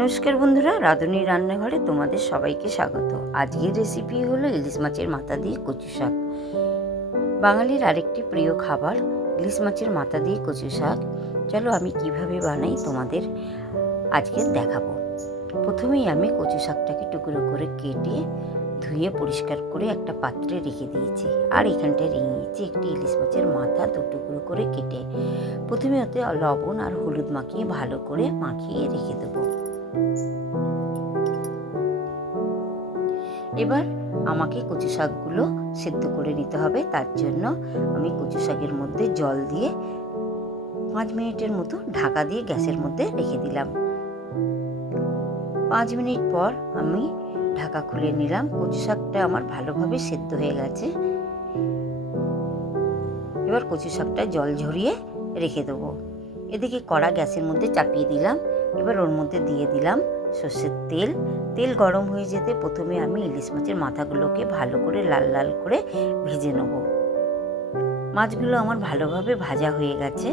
নমস্কার বন্ধুরা, রাঁধুনি রান্নাঘরে তোমাদের সবাইকে স্বাগত। আজকের রেসিপি হলো ইলিশ মাছের মাথা দিয়ে কচু শাক। বাঙালির আরেকটি প্রিয় খাবার, ইলিশ মাছের মাথা দিয়ে কচু শাক। চলো আমি কীভাবে বানাই তোমাদের আজকে দেখাবো। প্রথমেই আমি কচু শাকটাকে টুকরো করে কেটে, ধুয়ে পরিষ্কার করে একটা পাত্রে রেখে দিয়েছি। আর এখানটায় রেখে নিয়েছি একটি ইলিশ মাছের মাথা, দু টুকরো করে কেটে। প্রথমে ওতে লবণ আর হলুদ মাখিয়ে ভালো করে মাখিয়ে রেখে দেবো। এবার আমাকে কচু শাকগুলো সেদ্ধ করে নিতে হবে, তার জন্য আমি কচু শাকের মধ্যে জল দিয়ে পাঁচ মিনিটের মতো ঢাকা দিয়ে গ্যাসের মধ্যে রেখে দিলাম। পাঁচ মিনিট পর আমি ঢাকা খুলে নিলাম। কচু শাকটা আমার ভালোভাবে সেদ্ধ হয়ে গেছে। এবার কচু শাকটা জল ঝরিয়ে রেখে দেবো। এদিকে কড়া গ্যাসের মধ্যে চাপিয়ে দিলাম। এবার ওর মধ্যে দিয়ে দিলাম সর্ষের তেল। তেল গরম হয়ে যেতে প্রথমে আমি ইলিশ মাছের মাথাগুলোকে ভালো করে লাল লাল করে ভেজে নেব। মাছগুলো আমার ভালোভাবে ভাজা হয়ে গেছে।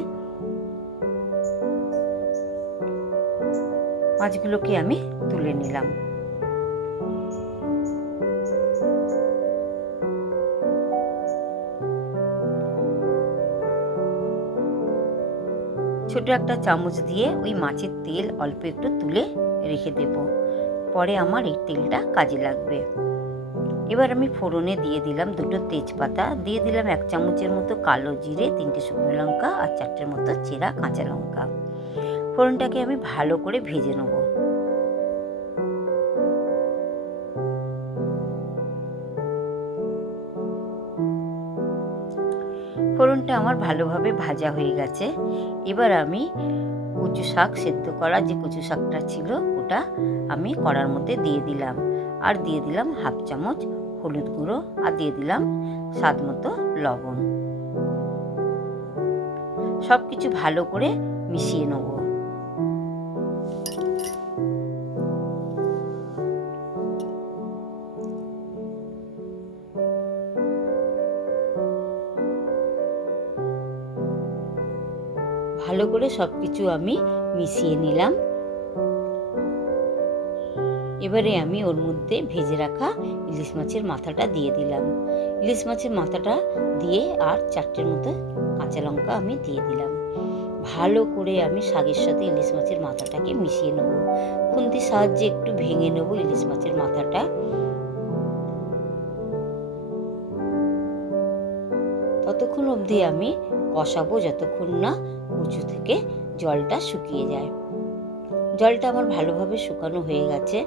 মাছগুলোকে আমি তুলে নিলাম। ছোট একটা চামচ দিয়ে ওই মাছের তেল অল্প একটু তুলে রেখে দেব। পরে আমার এই তেলটা কাজে লাগবে। এবার আমি ফোড়নে দিয়ে দিলাম দুটো তেজপাতা। দিয়ে দিলাম এক চামচের মতো কালো জিরে, তিনটে শুকনো লঙ্কা আর চারটের মতো চেরা কাঁচা লঙ্কা। ফোড়নটাকে আমি ভালো করে ভেজে নেব। ফোড়নটা আমার ভালোভাবে ভাজা হয়ে গেছে। এবার আমি কচু শাক সেদ্ধ করা যে কচু শাকটা ছিল, ওটা আমি কড়ার মধ্যে দিয়ে দিলাম। আর দিয়ে দিলাম হাফ চামচ হলুদ গুঁড়ো আর দিয়ে দিলাম স্বাদ মতো লবণ। সব কিছু ভালো করে মিশিয়ে নেব। ভালো করে সব কিছু আমি মিশিয়ে নিলাম। এবারে আমি ওর মধ্যে ভেজে রাখা ইলিশ মাছের মাথাটা দিয়ে দিলাম। ইলিশ মাছের মাথাটা দিয়ে আর চারটের মতো কাঁচা লঙ্কা আমি দিয়ে দিলাম। ভালো করে আমি শাকের সাথে ইলিশ মাছের মাথাটাকে মিশিয়ে নেব। খুন্তির সাহায্যে একটু ভেঙে নেব ইলিশ মাছের মাথাটা। ততক্ষণ অবধি আমি কষাবো যতক্ষণ না উঁচু থেকে জলটা শুকিয়ে যায়। জলটা আমার ভালোভাবে শুকানো হয়ে গেছে।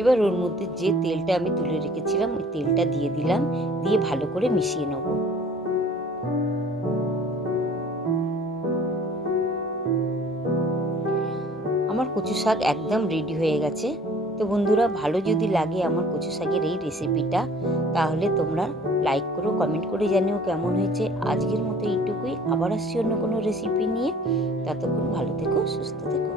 এবার ওর মধ্যে যে তেলটা আমি তুলে রেখেছিলাম, ওই তেলটা দিয়ে দিলাম, দিয়ে ভালো করে মিশিয়ে নেব। কচু শাক একদম রেডি হয়ে গেছে। তো বন্ধুরা, ভালো যদি লাগে আমার কচু শাকের এই রেসিপিটা তাহলে তোমরা লাইক করো কমেন্ট করে জানিও কেমন হয়েছে। আজকের মতো এইটুকুই। আবার আসছি অন্য কোনো রেসিপি নিয়ে। ততক্ষণ ভালো থেকো, সুস্থ থেকো।